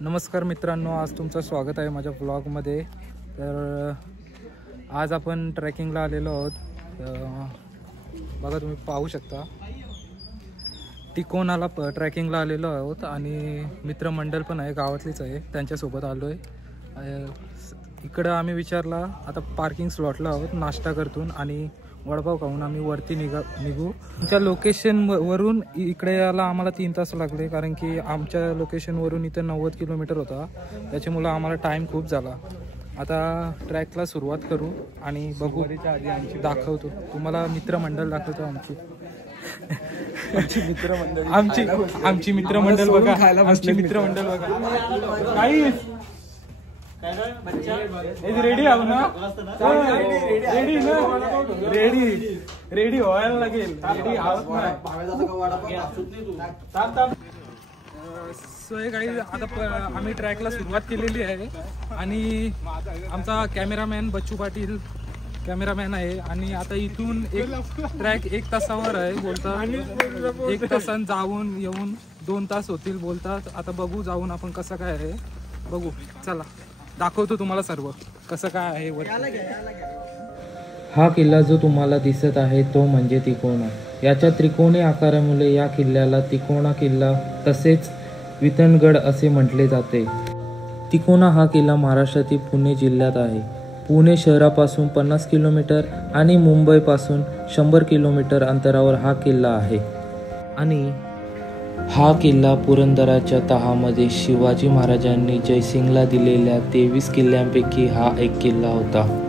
नमस्कार मित्रांनो, आज तुमचं स्वागत आहे माझ्या ब्लॉगमध्ये। तर आज आपण ट्रेकिंगला आलेलो आहोत। बघा तुम्ही पाहू शकता, तिकोनाला ट्रेकिंगला आलेलो आहोत आणि मित्रमंडळ पण आहे, गावातलीच आहे, त्यांच्यासोबत आलो आहे। इकडं आम्ही विचारला आता पार्किंग स्लॉटला आहोत, नाश्ता करतून आणि वडापाव खाऊन आम्ही वरती निघू। आमच्या लोकेशनवरून इकडे यायला आम्हाला 3 तास लागले, कारण की आमच्या लोकेशनवरून इथं 90 किलोमीटर होता, त्याच्यामुळे आम्हाला टाईम खूप झाला। आता ट्रॅकला सुरुवात करू आणि बघू, दाखवतो तुम्हाला, मित्रमंडळ दाखवतो आमची आमची मित्रमंडळ बघा, आमची मित्रमंडळ बघा। काही रेडी आहो ना, रेडी ना, रेडी व्हायला लागेल, रेडी आहोत ना। सोय काही आता आम्ही ट्रॅकला सुरुवात केलेली आहे आणि आमचा कॅमेरामॅन बच्चू पाटील कॅमेरामॅन आहे आणि आता इथून एक ट्रॅक 1 तासावर आहे बोलतात, 1 तासात जाऊन येऊन 2 तास होतील बोलतात। आता बघू जाऊन आपण कसं काय आहे बघू, चला दाखवतो तुम्हाला सर्व कसं काय आहे वर। हा किल्ला जो तुम्हाला दिसत आहे तो म्हणजे तिकोना। याच्या त्रिकोणी आकारामुळे या किल्ल्याला तिकोना किल्ला तसेच वितनगड असे म्हटले जाते। तिकोना हा किल्ला महाराष्ट्रातील पुणे जिल्ह्यात आहे। पुणे शहरापासून 50 किलोमीटर आणि मुंबईपासून 100 किलोमीटर अंतरावर हा किल्ला आहे आणि हा किल्ला पुरंदराच्या तहामध्ये शिवाजी महाराजांनी जयसिंगला दिलेल्या 23 किल्ल्यांपैकी हा एक किल्ला होता।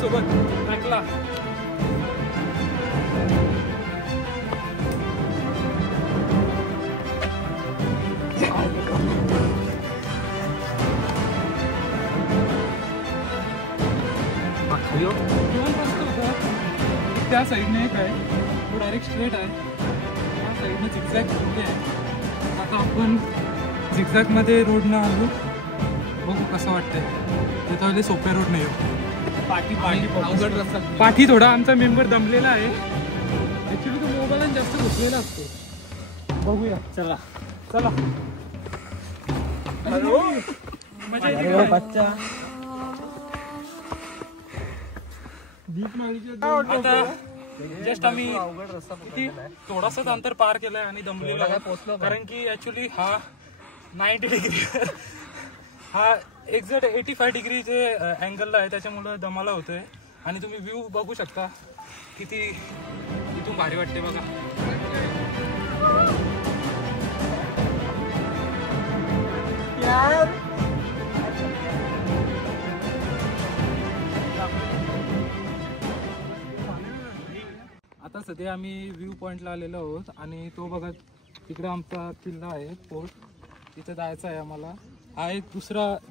सोबत ट्रॅकला त्या साईडने एक आहे, तो डायरेक्ट स्ट्रेट आहे, त्या साईडने झिगझॅग रोड आहे। आता आपण झिगझॅग मध्ये रोडनं आलो, बघू कसं वाटतंय। तिथं सोपे रोड नाही, पाठी थोडा आमचा मेंबर दमलेला आहे, ऍक्च्युली तो मोबाईल जास्त घुसलेला असतो। बघूया, चला चला। आता जस्ट आम्ही थोडासाच अंतर पार केलंय आणि दमलेलो आहे, कारण की ऍक्च्युली हा 90 डिग्री हा एक्झॅक्ट 85 डिग्रीचे अँगलला आहे, त्याच्यामुळे दमाला होतोय। आणि तुम्ही व्ह्यू बघू शकता किती इथून भारी वाटते बघा। आता सध्या आम्ही व्ह्यू पॉइंटला आलेलो आहोत आणि तो बघा तिकडे आमचा किल्ला आहे, फोर्ट, तिथे जायचं आहे आम्हाला। हा एक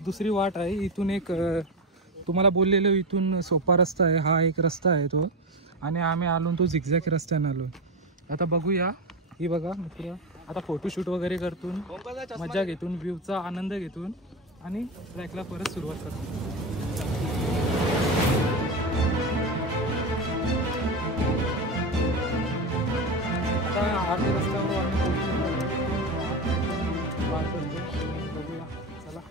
दुसरी वाट आहे, इथून एक तुम्हाला बोललेलो इथून सोपा रस्ता आहे, हा एक रस्ता आहे तो, आणि आम्ही आलो तो झिगझॅग रस्त्याने आलो। आता बघूया, ही बघा मित्र, आता फोटोशूट वगैरे करतून मजा घेतून व्ह्यूचा आनंद घेतून आणि ट्रॅकला परत सुरुवात करतो। आता आर्धी रस्त्यावर आम्ही पार करतो, बघूया चला।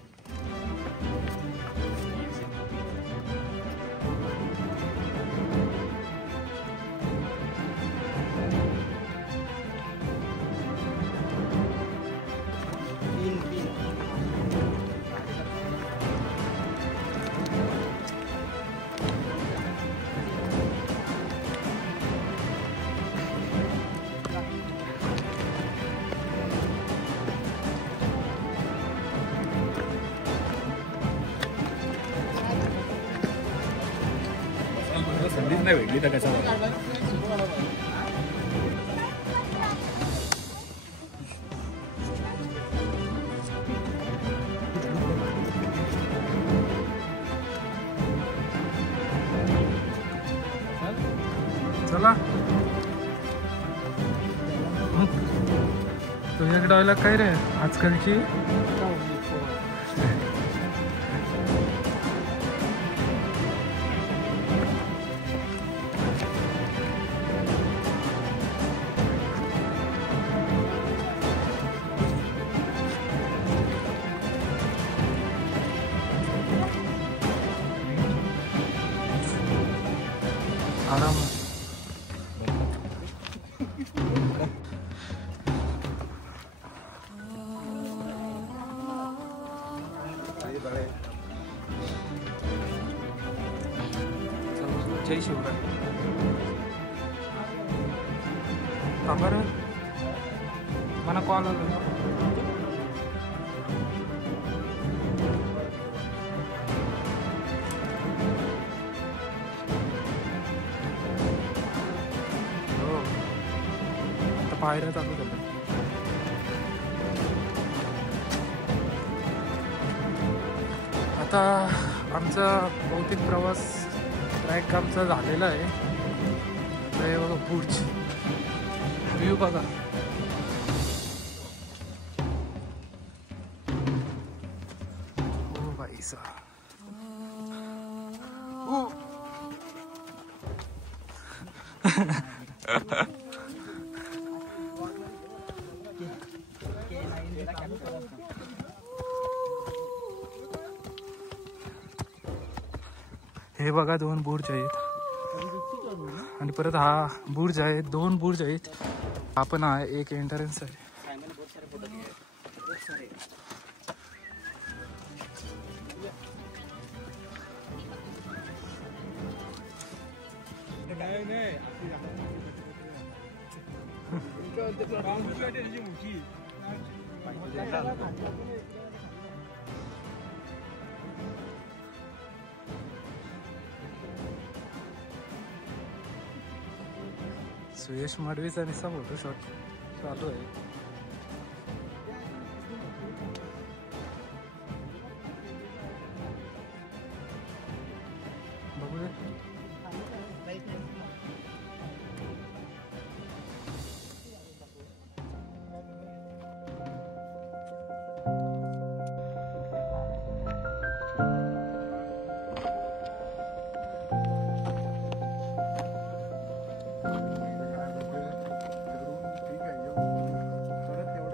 संधीच नाही भेटली तर कसा चला तुझ्याकडे डायलॉग काय रे आजकालची? आराम जय शिवराय. बरं मला कॉल आला. पायऱ्या चालू झाल्या. आता आमचा बहुतेक प्रवास ट्रॅक आमचा झालेला आहे. हे बघा पुढची व्ह्यू बघा. ओ भाई सा हे बघा 2 बुर्ज आहेत आणि परत हा बुर्ज आहे. 2 बुर्ज आहेत. हा पण आहे एक एंट्रन्स आहे. सुयश मडवीचा निस्ता फोटोशॉट चालू आहे. बघू दे.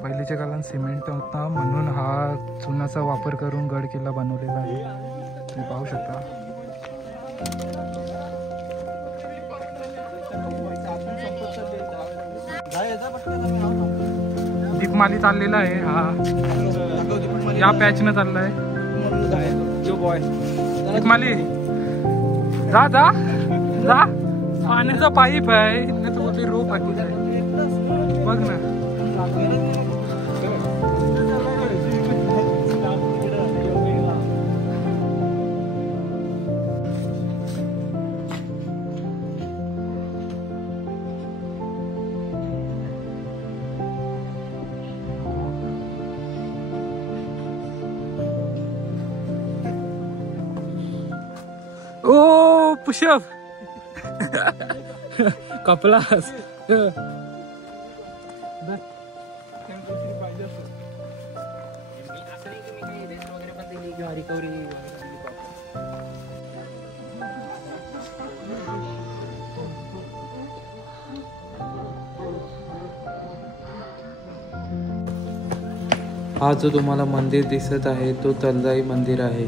पहिलीच्या काळात सिमेंट होता म्हणून हा चुनाचा वापर करून गड किल्ला बनवलेला आहे. तुम्ही पाहू शकता. दीपमाली चाललेला आहे. हा या पॅच न चाललाय दीपमाली. जा जा जा. पाण्याचा पाईप आहे ना तो ते रोप आहे बघ ना. ओ पुशअप कपलास. हा जो तुम्हाला मंदिर दिसत आहे तो तलदाई मंदिर आहे.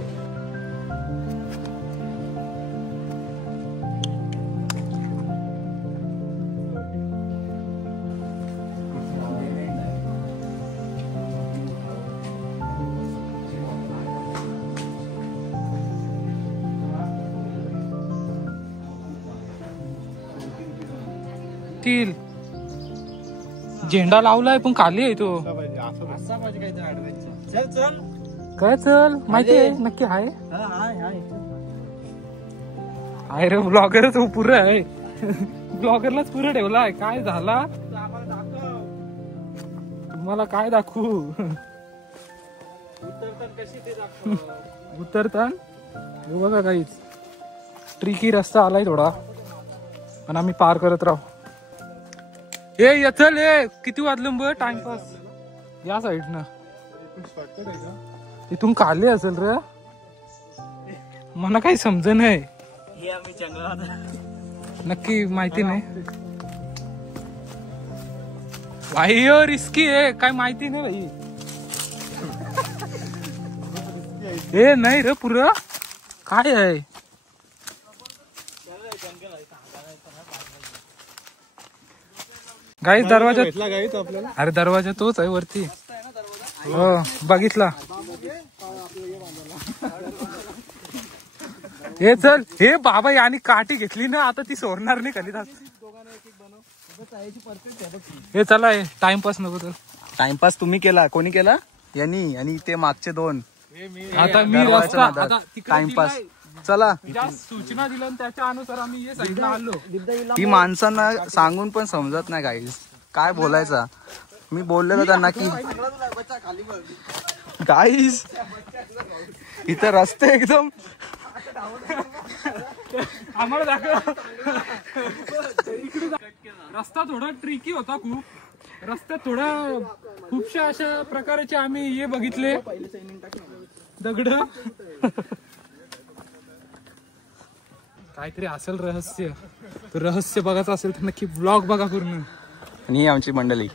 झेंडा लावलाय पण खाली आहे तो. काय चल माहिती आहे नक्की आहे. आहे रे ब्लॉगरच पुरं आहे. ब्लॉगरलाच पुरं ठेवलाय. काय झाला तुम्हाला काय दाखवू. उतरतान बघा काहीच ट्रिकी रस्ता आलाय थोडा. आणि आम्ही पार करत राहू. ये चल ये किती वाजलं ब टाइमपास या साईडनं इथून खाली असेल रे मला काही समज नाही नक्की माहिती नाही भाई रिस्की आहे काय माहिती नाही भाई हे नाही रे पुरं काय आहे गाईस दरवाजा अरे दरवाजा तोच आहे वरती हो बघितला हे चल हे बाबा यानी काठी घेतली ना आता ती सोडणार नाही खाली हे चला हे टाइमपास नको तर टाइमपास तुम्ही केला कोणी केला यांनी आणि ते मागचे दोन आता मी रस्ता आता टाइमपास चला ज्या सूचना दिल्या त्याच्या अनुसार आम्ही हे साईडला आलो. ही माणसांना सांगून पण समजत नाही गाईस काय बोलायचा. मी बोललेलो त्यांना की गाईस इथं रस्ते एकदम आम्हाला दाखव रस्ता थोडा ट्रिकी होता खूप रस्त्यात थोडा खूपशा अशा प्रकारचे आम्ही हे बघितले दगड काहीतरी असेल रहस्य तर रहस्य बघायचं असेल तर नक्की ब्लॉग बघा पूर्ण. आणि ही आमची मंडळी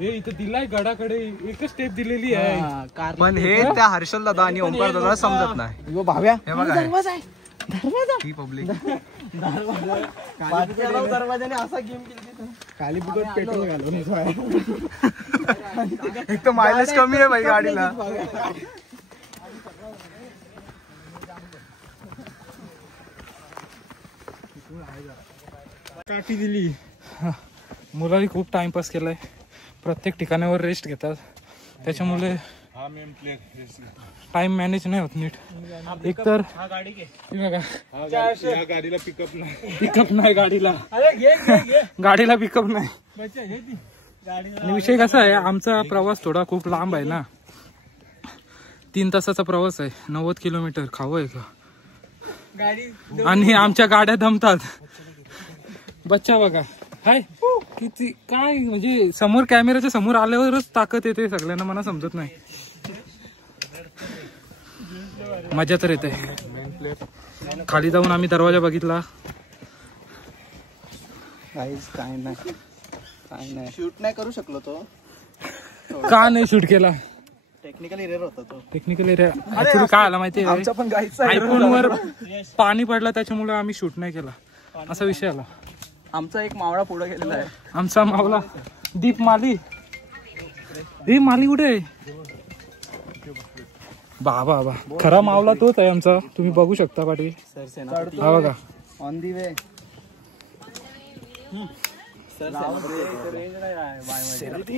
हे इथं दिलाय गडाकडे एकच स्टेप दिलेली आहे पण हे त्या हर्षल दादा आणि ओंकार दादा समजत नाही. भाव्या हे बघा ही पब्लिक दरवाजाने असा गेम खाली बुकट पेट्रोल घालून एक तर मायलेज कमी आहे भाई गाडीला. काठी दिली मुलांनी खूप टाइमपास केलाय प्रत्येक ठिकाणावर रेस्ट घेतात त्याच्यामुळे टाइम मॅनेज नाही होत नीट. एक तर गाडीला पिकअप नाही गाडीला पिकअप नाही. आणि विषय कसा आहे आमचा प्रवास थोडा खूप लांब आहे ना 3 तासाचा प्रवास आहे 90 किलोमीटर खावं आहे का आणि आमच्या गाड्या दमतात. बच्चा बघा हाय किती काय म्हणजे समोर कॅमेऱ्याच्या समोर आल्यावरच ताकद येते सगळ्यांना मला समजत नाही. मजा तर येते. खाली जाऊन आम्ही दरवाजा बघितला काय नाही शूट नाही करू शकलो तो का नाही शूट केला टेक्निकली रेअर होता तो. टेक्निकली ऍक्च्युली काय आला माहितीये आयफोन वर पाणी पडला त्याच्यामुळे आम्ही शूट नाही केला असा विषय आला. आमचा एक मावळा पुढे गेलेला आहे आमचा मावला दीप माली कुठे बाबा खरा मावला तोच आहे आमचा तुम्ही बघू शकता पाठी हा बघा ऑन दी वे.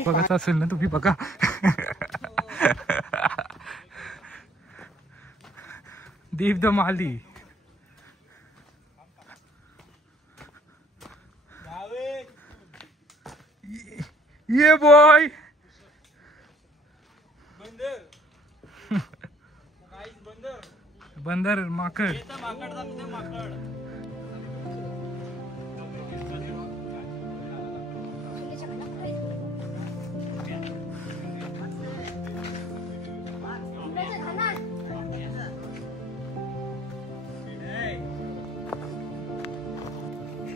बघायचं असेल ना तुम्ही बघा दीप द माली ये बॉय बंदर माकड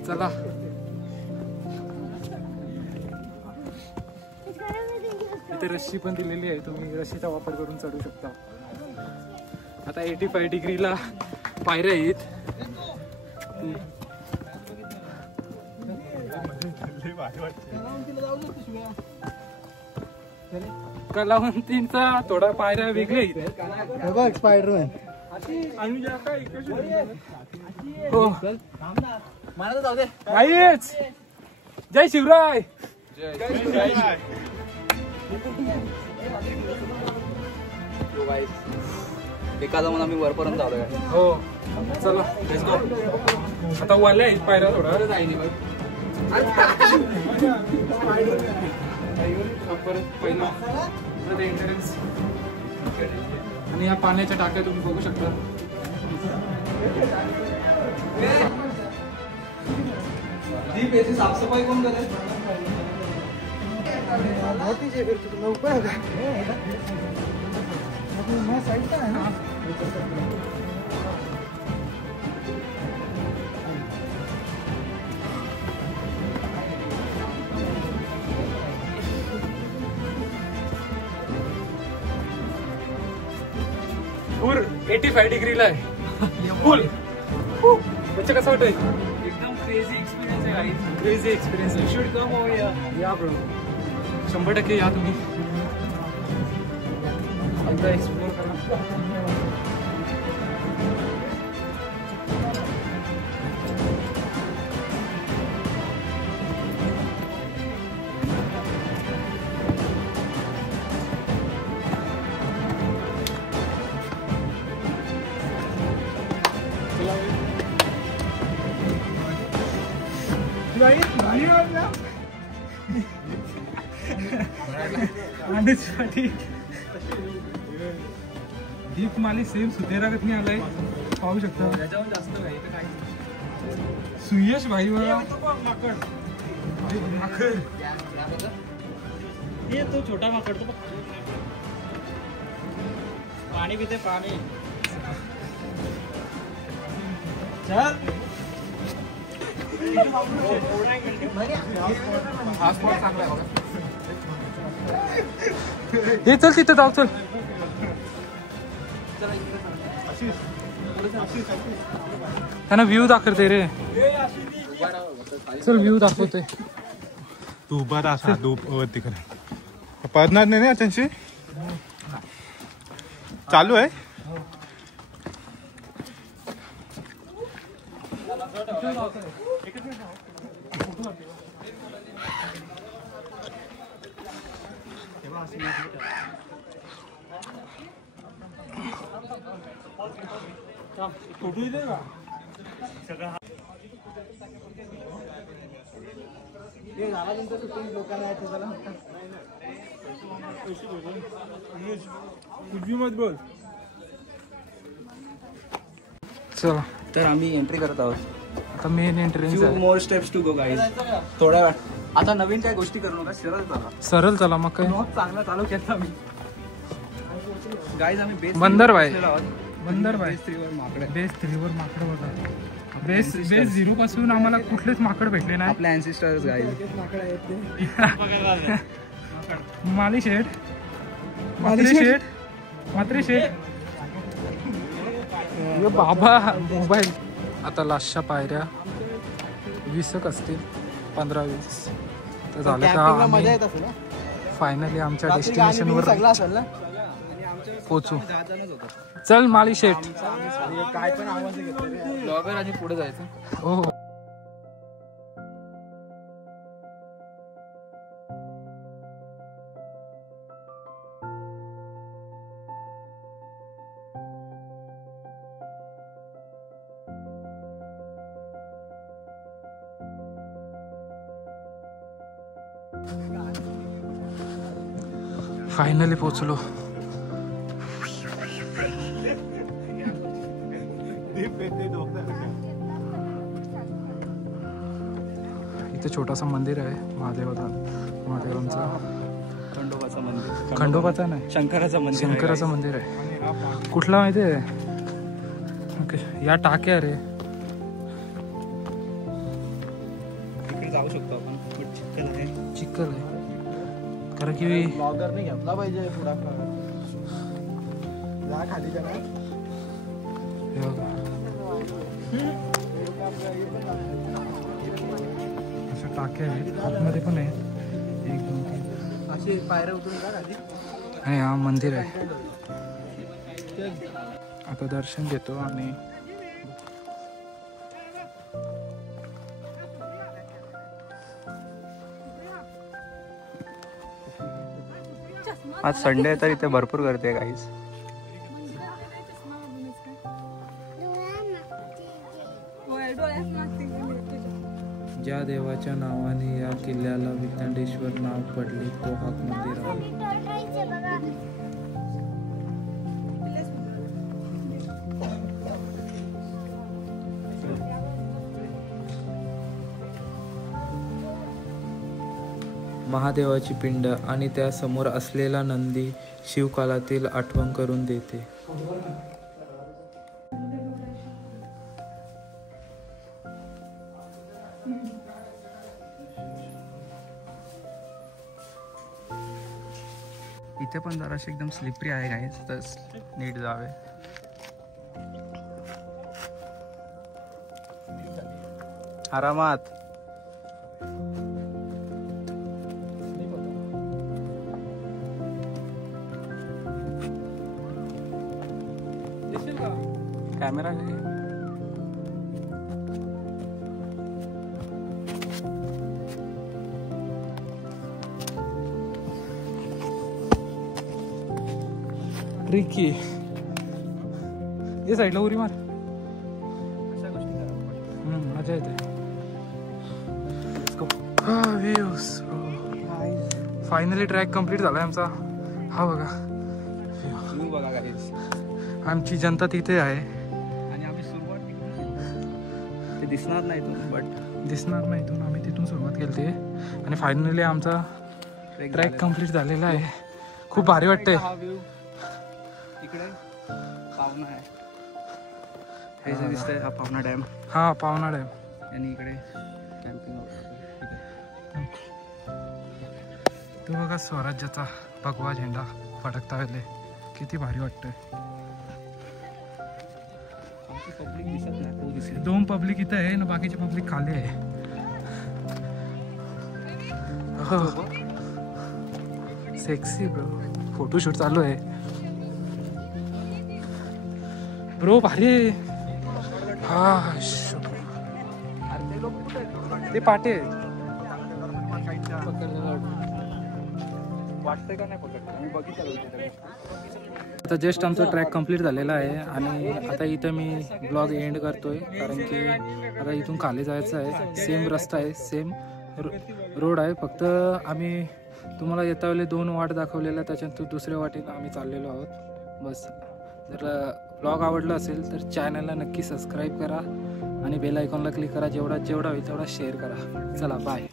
चला इथे रस्सी पण दिलेली आहे तुम्ही रस्सीचा वापर करून चढू शकता. आता 85 डिग्रीला पायऱ्या आहेत. कलावंतींचा थोडा पायऱ्या वेगळ्या आहेत. स्पायडरमॅन हो काहीच जय शिवराय. एका जमान आम्ही वरपर्यंत आलोय. हो चला लेट्स गो. आता वाले आहेत पायऱ्या थोडा पहिला एंट्रन्स आणि या पाण्याच्या टाक्या तुम्ही बघू शकता. याची साफसफाई कोण करेल? पूर 85 डिग्रीला आहे फुल. त्याचं कसं वाटतंय? एकदम क्रेझी एक्सपिरियन्स आहे गाईज. क्रेझी एक्सपिरियन्स आहे. Should come over here. या ब्रो, 100% या तुम्ही एकदा एक्सप्लोर करा. दीप माली सेम सुतेरागतनी आलाय, पाहू शकता. त्याच्याहून जास्त काही तर काही. सुयश भाई बघा. ये तो छोटा माकड तो पाणी पिते पाणी. चल हा स्पॉट चांगला आहे. हे चल तिथं जाऊ, चल. त्यांना व्ह्यू दाखवते रे. चल व्ह्यू दाखवते. तू उभा राहा साधू वरती करे. पडणार नाही ना त्यांची. चालू आहे. बोल. चला तर आम्ही एंट्री करत आहोत. आता मेन एंट्रन्स फ्यू आहे. More steps to go guys. थोड्या वेळ आता नवीन काय गोष्टी करू नका. सरळ चला. सरळ चला मग काय. ब्लॉग चांगला चालू केला मी गाईज. आम्ही बेस बंदर भाई. आहोत. बंदर भाई. बेस 3 वर माकडे. बेस 3 वर माकड बघा. बेस 0 पासून आम्हाला कुठलेच माकड भेटले नाही. आपले अँसिस्टर्स गाईज. माली शेठ, मात्री शेठ, मात्री शेठ. बाबा मोबाईल. आता लास्टच्या पायऱ्या 20 असतील, 15-20 तर झालं का. फायनली आमच्या डेस्टिनेशनवर पोचू. चल माली शेठ. काय पण आवाज घेतले ब्लॉगर आणि पुढे जायचं. हो. फायनली पोचलो. इथे छोटासा मंदिर आहे महादेवांचं. खंडोबाचं मंदिर. खंडोबाचा नाही, शंकराचं मंदिर. शंकराचं मंदिर आहे. कुठला माहिती आहे? या टाक्या रे. इकडे जाऊ शकतो आपण. चिखल आहे. चिखल आहे कारण की ब्लॉगरने घेतला पाहिजे पुढाकार. जा खाली जरा. हे बघा. अशा टाक्या आहेत, आतमध्ये पण आहेत. 1 2 3 अशी पायऱ्या उतरून जा खाली. आणि हा मंदिर आहे. आता दर्शन घेतो आणि आज संडे आहे तर इथे भरपूर गर्दी आहे गाईज. ज्या देवाच्या नावाने या किल्ल्याला वितंडेश्वर नाव पडले तो हा मंदिर आहे. महादेवाची पिंड आणि त्यासमोर असलेला नंदी शिवकालातील आठवण करून देते. इथे पण जराशी एकदम स्लिपरी आहे गाईज, तर नीट जावे. आरामात. Camera tricky. ये साईडला उरी मार. मजा येते. फायनली ट्रॅक कम्प्लीट झालाय आमचा. हा बघा, बघा गाईज, आमची जनता तिथे आहे. आणि आम्ही सुरुवात ते दिसणार नाही इथून, बट दिसणार नाही इथून. आम्ही तिथून सुरुवात केली आणि फायनली आमचा ट्रॅक कम्प्लीट झालेला आहे. खूप भारी वाटतंय. हा व्ह्यू इकडे पावना आहे, हे जे दिसतंय हा पावना डॅम. हा पावना डॅम. आणि इकडे कॅम्पिंग. तो बघा स्वराज्याचा भगवा झेंडा फडकता वेळे किती भारी वाटतंय. पब्लिक दिसत नाही, तो दिसत. दोन पब्लिक इथं आहे ना, बाकीची पब्लिक खाली आहे. सेक्सी ब्रो, फोटोशूट चालू आहे ब्रो, भारी आहे. हा ते पाटे वाटतंय का नाही पकडलं, मी बघितलं. आता जस्ट आमचा ट्रॅक कंप्लीट झालेला आहे आणि आता इथं मी ब्लॉग एंड करतोय, कारण की आता इथून खाली जायचं आहे. सेम रस्ता आहे, सेम रोड आहे, फक्त आम्ही तुम्हाला येता वेळेला 2 वाट दाखवलेल्या, त्याच्यात दुसऱ्या वाटेनं आम्ही चाललेलो आहोत. बस, जर ब्लॉग आवडला असेल तर चॅनलला नक्की सबस्क्राईब करा आणि बेल आयकॉनला क्लिक करा. जेवढा होईल तेवढा शेअर करा. चला बाय.